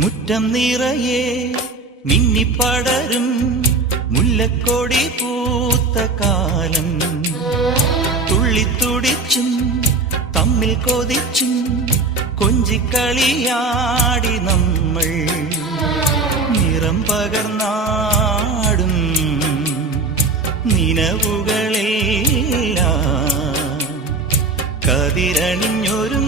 മുറ്റം നിറയെ മിന്നിപ്പടരും മുല്ലക്കൊടി പൂത്ത കാലം. തുള്ളിത്തുടിച്ചും തമ്മിൽ കൊതിച്ചും കൊഞ്ചിക്കളിയാടി നമ്മൾ. നിറം പകർന്നാടും നിനവുകളെല്ലാം കതിരണിഞ്ഞൊരു